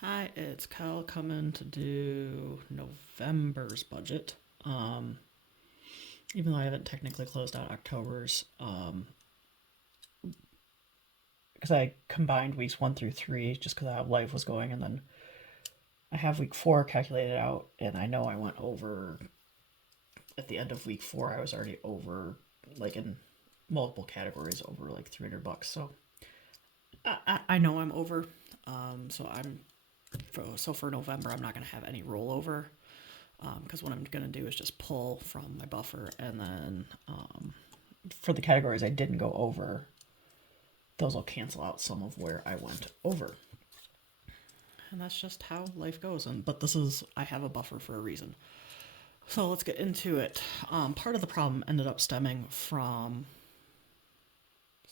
Hi, it's Kyle coming to do November's budget. Um, Even though I haven't technically closed out October's, because I combined weeks 1 through 3 just because how life was going, and then I have week 4 calculated out, and I know I went over at the end of week 4. I was already over, like in multiple categories, over like $300. So I know I'm over. So for November, I'm not gonna have any rollover. Because what I'm going to do is just pull from my buffer, and then for the categories I didn't go over, those will cancel out some of where I went over. And that's just how life goes. But this is, I have a buffer for a reason. So let's get into it. Part of the problem ended up stemming from.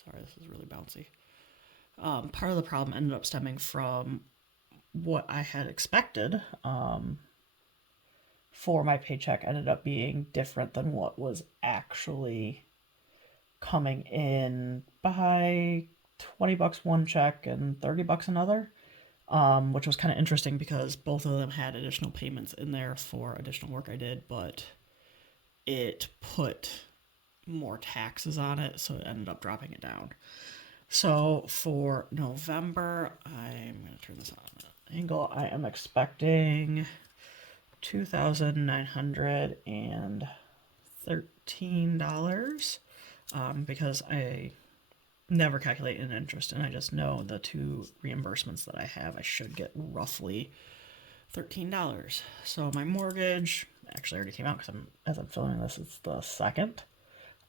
Sorry, this is really bouncy. Part of the problem ended up stemming from what I had expected. For my paycheck ended up being different than what was actually coming in by $20 one check and $30 another, which was kind of interesting because both of them had additional payments in there for additional work I did, but it put more taxes on it, so it ended up dropping it down. So for November, I'm going to turn this on angle. I am expecting $2,913 because I never calculate in interest, and I just know the two reimbursements that I have, I should get roughly $13. So my mortgage actually already came out because as I'm filming this, it's the second.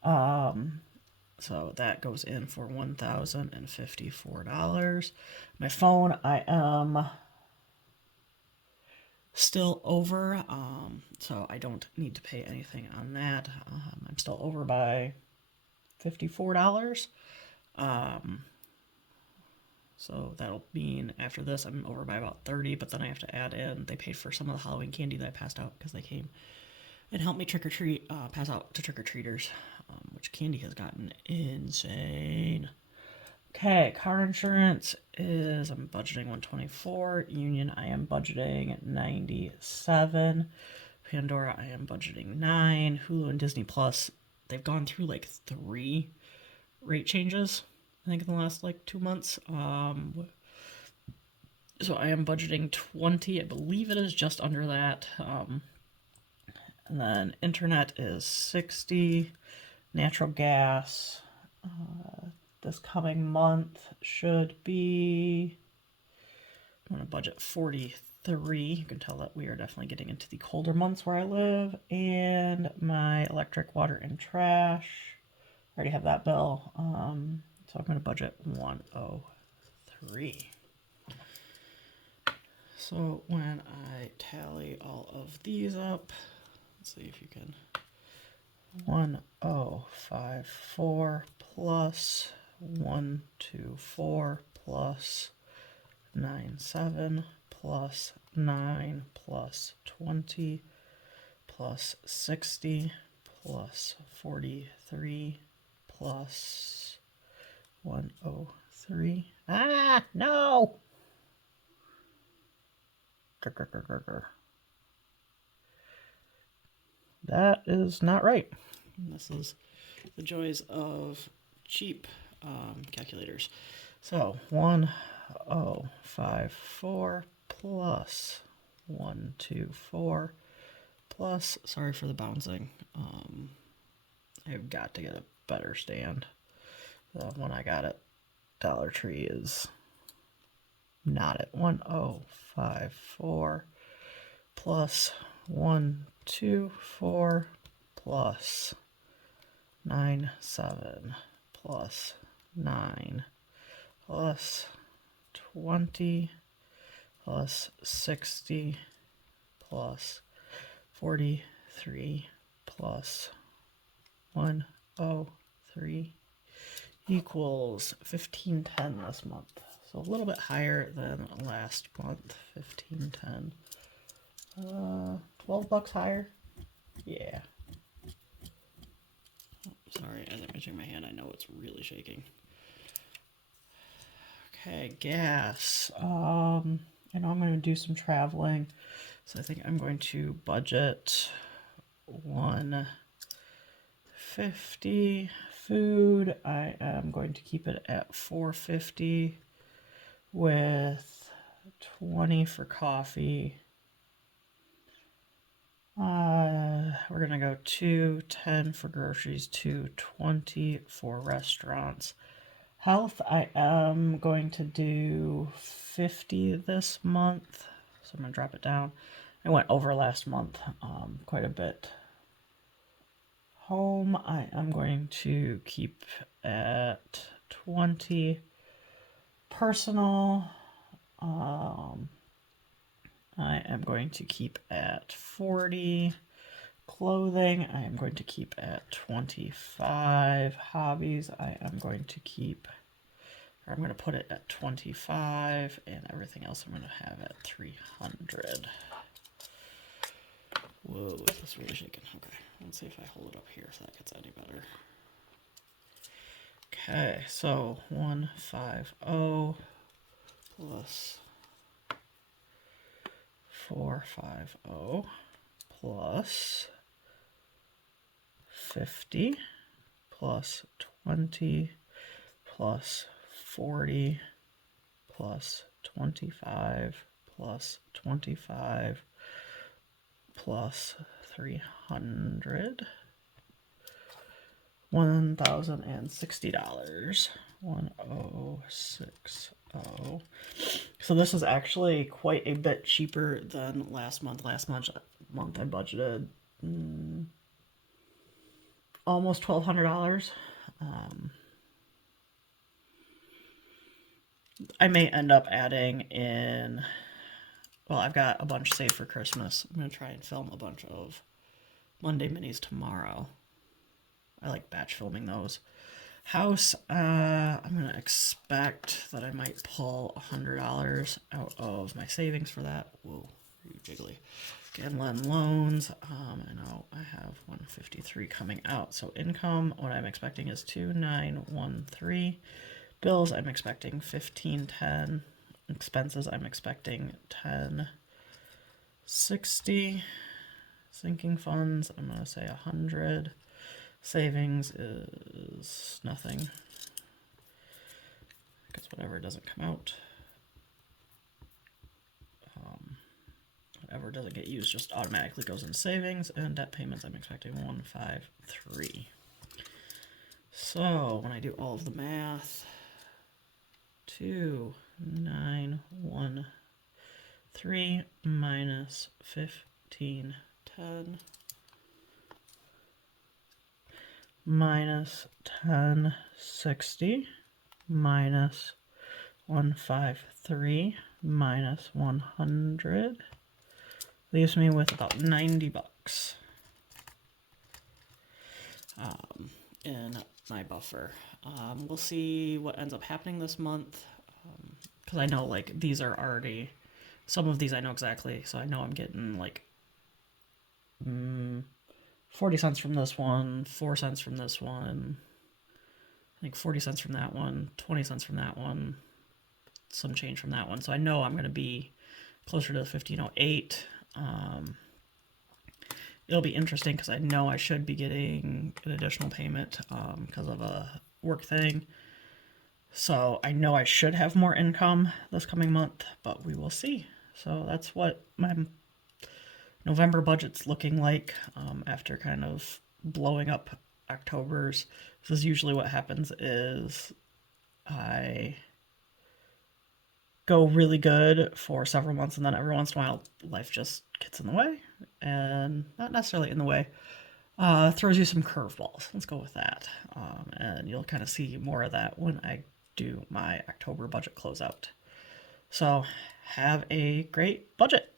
So that goes in for $1,054. My phone, I am still over, so I don't need to pay anything on that. I'm still over by $54. So that'll mean after this I'm over by about 30, but then I have to add in, they paid for some of the Halloween candy that I passed out because they came and helped me trick or treat, pass out to trick or treaters, which candy has gotten insane. Okay, car insurance is, I'm budgeting 124. Union, I am budgeting 97. Pandora, I am budgeting 9. Hulu and Disney Plus, they've gone through like 3 rate changes, I think, in the last like 2 months. So I am budgeting 20. I believe it is just under that. And then internet is 60. Natural gas this coming month should be. I'm going to budget 43. You can tell that we are definitely getting into the colder months where I live. And my electric, water, and trash. I already have that bill. So I'm going to budget 103. So when I tally all of these up, let's see if you can. 1054 plus 124 plus 97 plus 9 plus 20 plus 60 plus 43 plus 103. Ah, no! That is not right. And this is the joys of cheap calculators. So 1054 plus 124 plus, sorry for the bouncing. I've got to get a better stand. The one I got at Dollar Tree is not at 1054 plus 124 plus 97 plus 9 plus 20 plus 60 plus 43 plus 103 equals 1510 this month. So a little bit higher than last month. 1510. $12 higher. Yeah. Sorry, as I'm measuring my hand, I know it's really shaking. Okay, gas. I I know I'm going to do some traveling, so I think I'm going to budget 150 food. I am going to keep it at 450 with 20 for coffee. We're gonna go 210 for groceries, 220 for restaurants. Health, I am going to do 50 this month, so I'm gonna drop it down. I went over last month quite a bit. Home, I am going to keep at 20. Personal, I am going to keep at 40. Clothing, I am going to keep at 25. Hobbies, I am going to keep, or I'm going to put it at 25, and everything else I'm going to have at 300. Whoa, is this really shaking? Okay, let's see if I hold it up here if that gets any better. Okay, so 150 plus 450 plus 50 plus 20 plus 40 plus 25 plus 25 plus 300, $1,060. 1060. So this is actually quite a bit cheaper than last month. Last month I budgeted almost $1,200. I may end up adding in, well, I've got a bunch saved for Christmas. I'm going to try and film a bunch of Monday minis tomorrow. I like batch filming those. House, I'm going to expect that I might pull $100 out of my savings for that. Whoa, you jiggly. Ganlen loans, I know I have 153 coming out. So income, what I'm expecting is 2913. Bills, I'm expecting 1510. Expenses, I'm expecting 1060. Sinking funds, I'm going to say 100. Savings is nothing, because whatever doesn't come out, whatever doesn't get used just automatically goes in savings. And debt payments, I'm expecting 153. So when I do all of the math, 2913 minus 1510 minus 1060 minus 153 minus 100 leaves me with about $90 in my buffer. We'll see what ends up happening this month, because I know like these are already, some of these I know exactly, so I know I'm getting like 40 cents from this one, 4 cents from this one, I think 40 cents from that one, 20 cents from that one, some change from that one. So I know I'm going to be closer to the 1508. It'll be interesting because I know I should be getting an additional payment because of a work thing. So I know I should have more income this coming month, but we will see. So that's what my November budget's looking like after kind of blowing up October's. This is usually what happens is I go really good for several months, and then every once in a while life just gets in the way, and not necessarily in the way, throws you some curveballs. Let's go with that. And you'll kind of see more of that when I do my October budget closeout. So have a great budget.